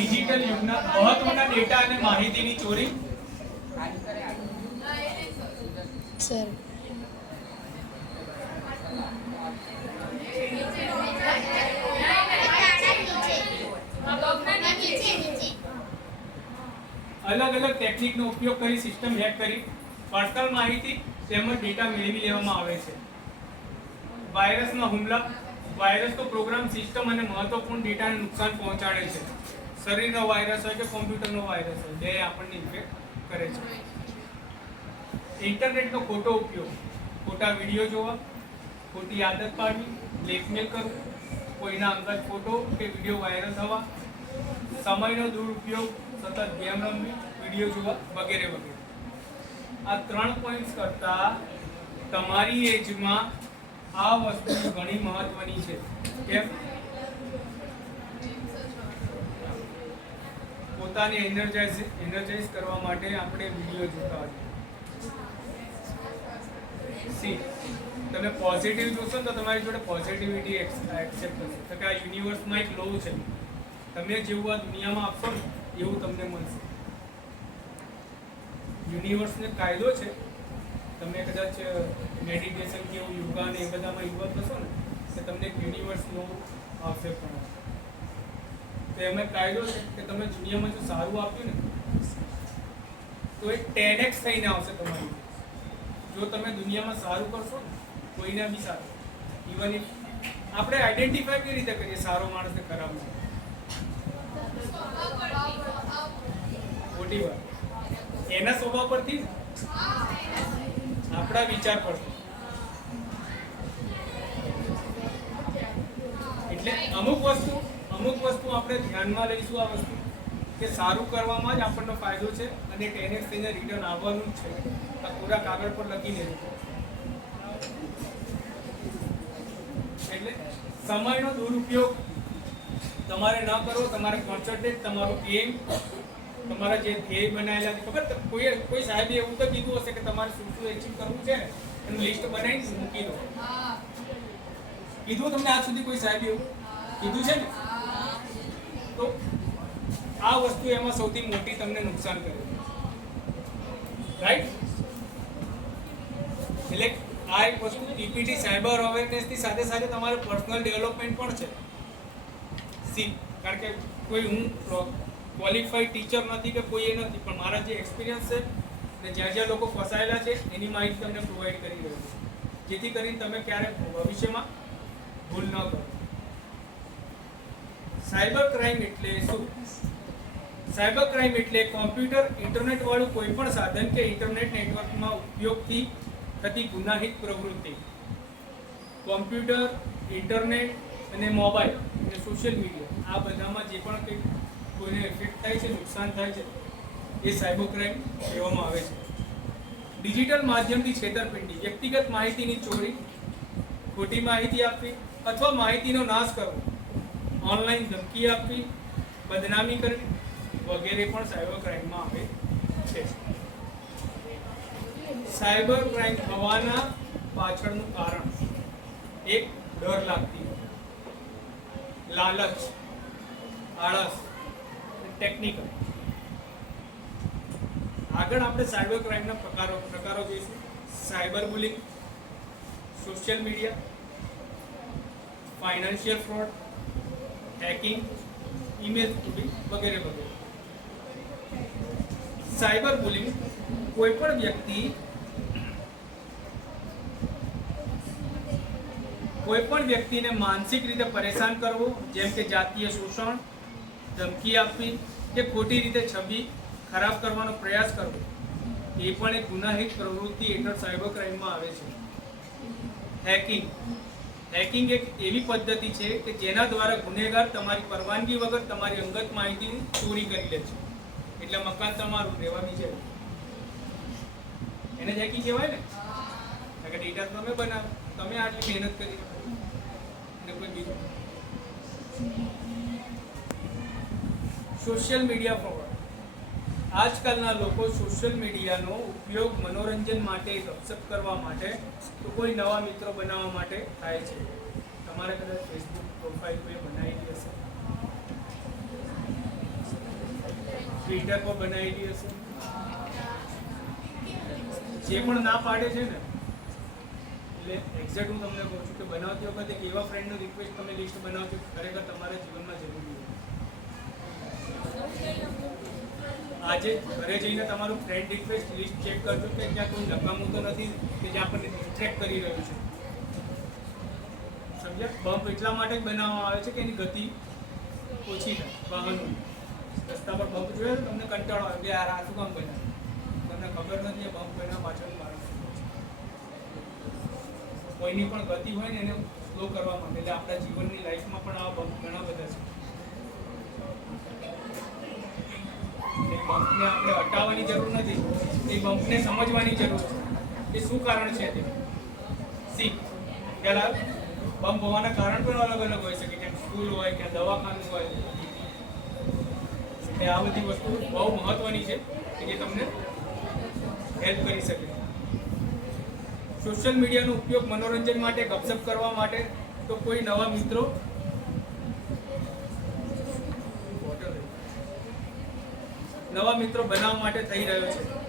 Digital યુગના મહત્વના data અને માહિતીની ચોરી. સર અલગ અલગ ટેકનિકનો ઉપયોગ કરી સિસ્ટમ હેક કરી પર્સનલ માહિતી તેમજ ડેટા મેળવી લેવામાં આવે છે. વાયરસના હુમલા. વાયરસ તો પ્રોગ્રામ સિસ્ટમ અને મહત્વપૂર્ણ ડેટાને નુકસાન પહોંચાડે છે. શરીરનો વાયરસ હોય કે કોમ્પ્યુટરનો વાયરસ હોય, બે આપણને ઇફેક્ટ કરે છે. ઇન્ટરનેટનો ખોટો ઉપયોગ. ખોટા વિડીયો જોવા, ખોટી આદત પાડવી, બ્લેકમેલ કરવું, કોઈના અંગત ફોટો કે વિડીયો વાયરલ થવા, સમયનો દુરુપયોગ, સતત ગેમ રમવી, વિડીયો જોવા વગેરે વગેરે. આ 3 પોઈન્ટ્સ કરતા તમારી એજમાં આ વસ્તુ ઘણી મહત્વની છે. કેમ? પોતાને એનર્જાઇઝ કરવા માટે આપણે વિડીયો જોતા હોઈએ. સી તમે પોઝિટિવ જોશો ને તો તમારી જોડે પોઝિટિવિટી એક્સેપ્ટ થશે. તો કે આ યુનિવર્સમાં એક લો છે, તમે જેવું આ દુનિયામાં આપશો ને એવું તમને મળશે. યુનિવર્સને કાયદો છે. તમે કદાચ મેડિટેશન કે એવું યોગા ને એ બધામાં ઇન્વોલ્વ થશો ને તો તમને એક યુનિવર્સ લો આવશે. પણ તો એમાં કાયદો છે કે તમે દુનિયામાં જો સારું આપ્યું ને તો એ 10x થઈને આવશે તમારી. જો તમે દુનિયામાં સારું કરશો ને કોઈને બી સારું, ઇવન ઇફ આપણે આઈડેન્ટિફાય કેવી રીતે કરીએ સારો માણસ ને ખરાબ માણસ? મોટી વાત એના સ્વભાવ પરથી, આપણા વિચાર પરથી. એટલે અમુક વસ્તુ આપણે ધ્યાનમાં લઈશું. આ વસ્તુ કે સારું કરવામાં જ આપણને ફાયદો છે અને 10x થઈને રિટર્ન આવવાનું જ છે. આ પૂરા કાગળ પર લખીને. એટલે સમયનો દુરુપયોગ તમારે ન કરવો. તમારે કોન્સન્ટ્રેટ, તમારો એમ, તમારા જે ધ્યેય બનાવેલા છે. ખબર કોઈ સાહેબે એવું તો કીધું હશે કે તમારે શું શું એચીવ કરવું છે એનું લિસ્ટ બનાવીને મૂકી દો. કીધું તમને આજ સુધી કોઈ સાહેબે એવું કીધું છે ને? તો આ વસ્તુ એમાં સૌથી મોટી તમને નુકસાન કરે. રાઈટ? એટલે આ એક વસ્તુ પીપીટી સાયબર અવેરનેસની સાથે સાથે તમારે પર્સનલ ડેવલપમેન્ટ પણ છે. સી કારણ કે કોઈ હું ક્વોલિફાઈડ ટીચર નથી કે કોઈ એ નથી, પણ મારા જે એક્સપિરિયન્સ છે ને જ્યાં લોકો ફસાયેલા છે એની માહિતી તમને પ્રોવાઈડ કરી રહ્યો છું, જેથી કરીને તમે ક્યારેક ભવિષ્યમાં ભૂલ ન કરો. સાયબર ક્રાઇમ એટલે શું? સાયબર ક્રાઇમ એટલે કોમ્પ્યુટર, ઇન્ટરનેટ વાળું કોઈ પણ સાધન કે ઇન્ટરનેટ નેટવર્કમાં ઉપયોગથી થતી ગુનાહિત પ્રવૃત્તિ. કોમ્પ્યુટર, ઇન્ટરનેટ અને મોબાઈલ અને સોશિયલ મીડિયા, આ બધામાં જે પણ કંઈક કોઈને ઇફેક્ટ થાય છે, નુકસાન થાય છે, એ સાયબર ક્રાઇમ કહેવામાં આવે છે. ડિજિટલ માધ્યમથી છેતરપિંડી, વ્યક્તિગત માહિતીની ચોરી, ખોટી માહિતી આપવી અથવા માહિતીનો નાશ કરવો, ઓનલાઈન ધમકી આપવી, બદનામી કરવી વગેરે પણ સાયબર ક્રાઇમમાં આવે છે. સાયબર ક્રાઇમ થવાના પાછળનું કારણ એક ડર લાગતી, લાલચ, આળસ, ટેકનિકલ. આગળ આપણે સાયબર ક્રાઇમના પ્રકારો જોઈશું. Cyber bullying, social media, financial fraud, hacking, email spoofing વગેરે વગેરે. સાયબર બુલિંગ કોઈ પણ વ્યક્તિને માનસિક રીતે પરેશાન કરવો, જેમ કે જાતીય શોષણ, ધમકી આપવી કે ખોટી રીતે છબી ખરાબ કરવાનો પ્રયાસ કરવો, એ પણ એક ગુનાહિત પ્રવૃત્તિ હેઠળ સાયબર ક્રાઇમમાં આવે છે. હેકિંગ એક એવી પદ્ધતિ છે કે જેના દ્વારા ગુનેગાર તમારી પરવાનગી વગર તમારી અંગત માહિતીની ચોરી કરી લે છે. એટલે મકાન તમારું રહેવા બીજે એને જ હેકિંગ કહેવાય ને. કારણ કે ડેટા તમે બનાવો, તમે આટલી મહેનત કરી અને કોઈ બીજું. Social media fraud. આજકાલના લોકો સોશિયલ મીડિયાનો ઉપયોગ મનોરંજન માટે, ગપસપ કરવા માટે, તો કોઈ નવા મિત્રો બનાવવા માટે થાય છે. તમારે કદાચ ફેસબુક પ્રોફાઇલ કોઈ બનાવેલી હશે, ફિલ્ટર પર બનાવેલી હશે. જે પણ ના પાડે છે ને, એટલે એક્ઝેક્ટ હું તમને કહું છું કે બનાવતી વખતે એવા ફ્રેન્ડનું રિક્વેસ્ટ તમે લિસ્ટ બનાવજો ખરેખર તમારા જીવનમાં જરૂરી હોય. આજે ઘરે જઈને તમારું ફ્રેન્ડ રિક્વેસ્ટ લિસ્ટ ચેક કરજો કે ત્યાં કોઈ નકામું તો નથી કે જે આપણને ડિસ્ટ્રેક્ટ કરી રહ્યું છે. સમજ્યા? બમ્પ એટલા માટે જ બનાવવામાં આવે છે કે એની ગતિ ઓછી થાય વાહનોની. રસ્તા પર બમ્પ જોયો તો તમને કંટાળો આવે કે યાર આ શું કામ બનાવે, તમને ખબર નથી એ બમ્પ બનાવવા પાછળનું કારણ શું છે. કોઈની પણ ગતિ હોય ને એને સ્લો કરવા માટે, એટલે આપણા જીવનની લાઈફમાં પણ આવા બમ્પ ઘણા બધા છે. એ બમ્પને આપણે હટાવવાની જરૂર નથી, એ બમ્પને સમજવાની જરૂર છે કે શું કારણ છે તે. શીખ પહેલાં બમ્પ હોવાના કારણ પણ અલગ અલગ હોઈ શકે, ક્યાંક સ્કૂલ હોય, ક્યાં દવાખાનું હોય. એટલે આ બધી વસ્તુ બહુ મહત્વની છે કે જે તમને હેલ્પ કરી શકે. સોશિયલ મીડિયાનો ઉપયોગ મનોરંજન માટે, ગપસપ કરવા માટે, તો કોઈ નવા મિત્રો બનાવવા માટે થઈ રહ્યો છે.